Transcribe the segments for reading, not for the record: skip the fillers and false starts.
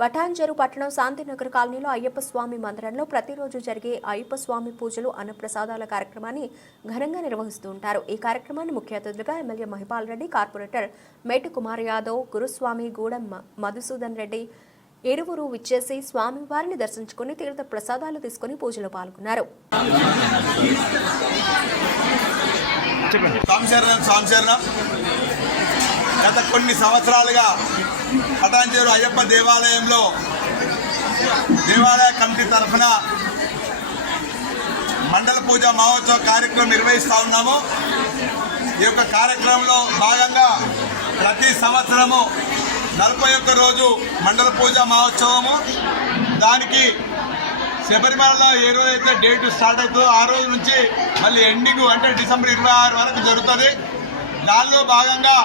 పటాన్చెరు పట్టణం శాంతినగర్ కాలనీలో అయ్యప్ప స్వామి మందిరంలో ప్రతిరోజు జరిగే అయ్యప్ప స్వామి పూజలు అన్నప్రసాదాల కార్యక్రమాన్ని ఘనంగా నిర్వహిస్తూ ఉంటారు. ఈ కార్యక్రమాన్ని ముఖ్య అతిథులుగా ఎమ్మెల్యే మహిపాల్ రెడ్డి, కార్పొరేటర్ మేటు కుమార్ యాదవ్, గురుస్వామి గూడెం మధుసూదన్ రెడ్డి ఇరువురు విచ్చేసి స్వామివారిని దర్శించుకుని తీర్థ ప్రసాదాలు తీసుకుని పూజలో పాల్గొన్నారు. గత కొన్ని సంవత్సరాలుగా పటాన్చెరు అయ్యప్ప దేవాలయంలో దేవాలయ కమిటీ తరఫున మండల పూజ మహోత్సవ కార్యక్రమం నిర్వహిస్తూ ఉన్నాము. ఈ యొక్క కార్యక్రమంలో భాగంగా ప్రతి సంవత్సరము 41 రోజు మండల పూజ మహోత్సవము, దానికి శబరిమలలో ఏ రోజైతే డేట్ స్టార్ట్ అవుతుందో ఆ రోజు నుంచి మళ్ళీ ఎండింగ్ అంటే డిసెంబర్ 26 వరకు జరుగుతుంది. దానిలో భాగంగా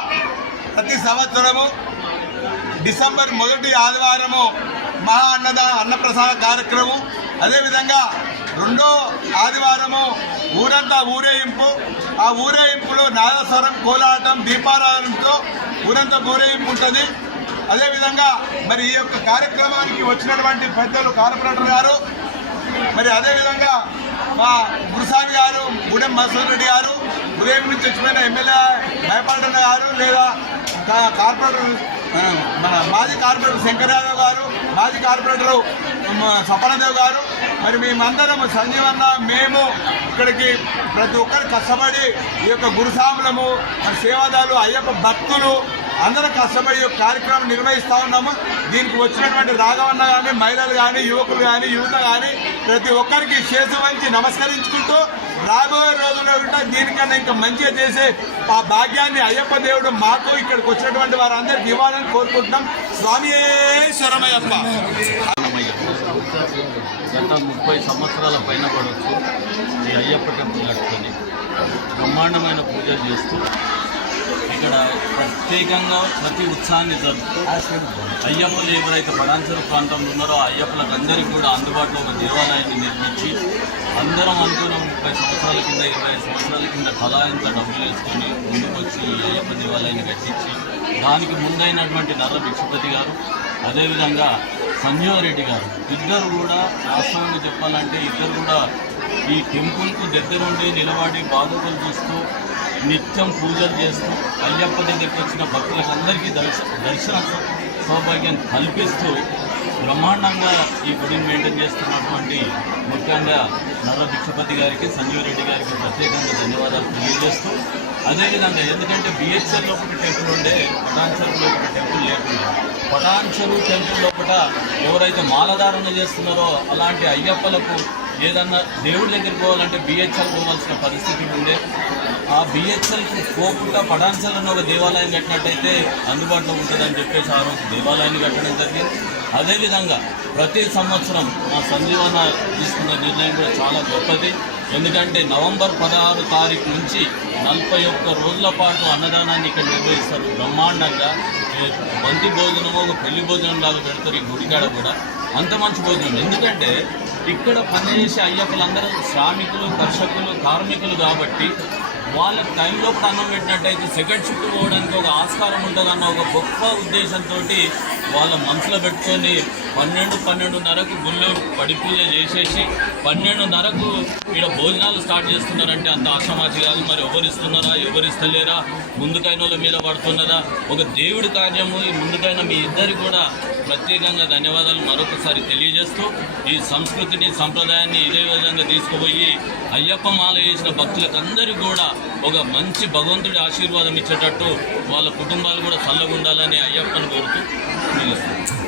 ప్రతి సంవత్సరము డిసెంబర్ 1వ ఆదివారము మహా అన్నప్రసాద కార్యక్రమం, అదేవిధంగా 2వ ఆదివారము ఊరంతా ఊరేగింపు. ఆ ఊరేగింపులో నాదస్వరం, కోలాటం, దీపారాధనతో ఊరంతా ఊరేగింపు ఉంటుంది. అదేవిధంగా మరి ఈ యొక్క కార్యక్రమానికి వచ్చినటువంటి పెద్దలు కార్పొరేటర్ గారు, మరి అదేవిధంగా మా గురుస్వామి గారు, గూడెం మధుసూదన్ రెడ్డి గారు, ఉదయం నుంచి వచ్చిపోయిన ఎమ్మెల్యే మహిపాల్ రెడ్డి గారు, లేదా కార్పొరేటర్ మన మాజీ కార్పొరేటర్ శంకర్ యాదవ్ గారు, మాజీ కార్పొరేటరు సపనదేవ్ గారు, మరి మేమందరం సంజీవన్న మేము ఇక్కడికి ప్రతి ఒక్కరు కష్టపడి ఈ యొక్క గురుస్వాములము, మరి సేవాదాలు, అయ్యప్ప భక్తులు అందరూ కష్టపడి ఈ కార్యక్రమం నిర్వహిస్తూ ఉన్నాము. దీనికి వచ్చినటువంటి రాఘవన్న కానీ, మహిళలు కానీ, యువకులు కానీ, యువత కానీ ప్రతి ఒక్కరికి శేషు వంచి నమస్కరించుకుంటూ రాబోయే రోజుల్లో కూడా దీనికన్నా ఇంకా మంచిగా చేసే ఆ భాగ్యాన్ని అయ్యప్ప దేవుడు మాకు ఇక్కడికి వచ్చినటువంటి వారందరికీ ఇవ్వాలని కోరుకుంటున్నాం. స్వామియే శరణమయ్యప్ప. గత 30 సంవత్సరాల పైన పడవచ్చు ఈ అయ్యప్ప టెంపుల్ కట్టుకొని బ్రహ్మాండమైన పూజలు చేస్తూ ఇక్కడ ప్రత్యేకంగా ప్రతి ఉత్సవాన్ని జరుపుతూ అయ్యప్పలు ఎవరైతే పటాన్చెరు ప్రాంతంలో ఉన్నారో ఆ అయ్యప్పలకు అందరికీ కూడా అందుబాటులో ఒక దేవాలయాన్ని నిర్మించి అందరం అనుకున్న 30 సంవత్సరాల కింద 20 సంవత్సరాల కింద తలా ఇంత డబ్బులు వేసుకొని ముందుకు వచ్చి ఈ అయ్యప్ప దేవాలయాన్ని కట్టించి దానికి ముందైనటువంటి నర్ర భిక్షపతి గారు, అదేవిధంగా సంజీవ్ రెడ్డి గారు, ఇద్దరు కూడా వాస్తవంగా చెప్పాలంటే ఇద్దరు కూడా ఈ టెంపుల్కు దగ్గరుండి నిలబడి బాధకులు చూస్తూ నిత్యం పూజలు చేస్తూ అయ్యప్ప దగ్గరికి వచ్చిన భక్తులకు అందరికీ దర్శన సౌభాగ్యం కల్పిస్తూ బ్రహ్మాండంగా ఈ గుడిని మెయింటైన్ చేస్తున్నటువంటి ముఖ్యంగా నర్ర భిక్షపతి గారికి, సంజీవ్ రెడ్డి గారికి ప్రత్యేకంగా ధన్యవాదాలు తెలియజేస్తూ, అదేవిధంగా ఎందుకంటే బిహెచ్ఎల్ లోపల టెంపుల్ ఉండే, పటాన్చెరులో ఒక టెంపుల్ లేకుండా పటాన్చెరు టెంపుల్ లోపల ఎవరైతే మాలధారణ చేస్తున్నారో అలాంటి అయ్యప్పలకు ఏదన్నా దేవుడి దగ్గరికి పోవాలంటే బిహెచ్ఎల్ పోవాల్సిన పరిస్థితి ఉండే. ఆ బిహెచ్ఎల్కి పోకుండా పటాన్చెరులో ఒక దేవాలయం కట్టినట్టయితే అందుబాటులో ఉంటుందని చెప్పేసి ఆ రోజు దేవాలయాన్ని కట్టడం జరిగింది. అదేవిధంగా ప్రతి సంవత్సరం మా సంజీవన తీసుకున్న నిర్ణయం కూడా చాలా గొప్పది. ఎందుకంటే నవంబర్ 16 తారీఖు నుంచి 41 రోజుల పాటు అన్నదానాన్ని ఇక్కడ నిర్వహిస్తారు. బ్రహ్మాండంగా బంతి భోజనము, ఒక పెళ్లి భోజనం లాగా పెడతారు ఈ గుడికాడ కూడా. అంత మంచి భోజనం, ఎందుకంటే ఇక్కడ పనిచేసే అయ్యప్పలందరూ శ్రామికులు, కర్షకులు, కార్మికులు కాబట్టి వాళ్ళ టైంలో అన్నం పెట్టినట్టయితే సెకండ్ షిఫ్ట్ పోవడానికి ఒక ఆస్కారం ఉంటుందన్న ఒక గొప్ప ఉద్దేశంతో వాళ్ళ మనసులో పెట్టుకొని 12:30కు గుళ్ళు పడి పూజ చేసేసి 12:30కు ఇక్కడ భోజనాలు స్టార్ట్ చేస్తున్నారంటే అంత ఆషామాషి కాదు. మరి ఎవరిస్తున్నారా, ఎవరిస్తలేరా, ముందుకైన వాళ్ళ మీద పడుతున్నదా ఒక దేవుడి కార్యము. ఈ ముందుకైన మీ ఇద్దరికి కూడా ప్రత్యేకంగా ధన్యవాదాలు మరొకసారి తెలియజేస్తూ ఈ సంస్కృతిని, సంప్రదాయాన్ని ఇదే విధంగా తీసుకుపోయి అయ్యప్ప మాల చేసిన భక్తులకు అందరికీ కూడా ఒక మంచి భగవంతుడి ఆశీర్వాదం ఇచ్చేటట్టు వాళ్ళ కుటుంబాలు కూడా చల్లగా ఉండాలని అయ్యప్పను కోరుతూ నిలుస్తుంది.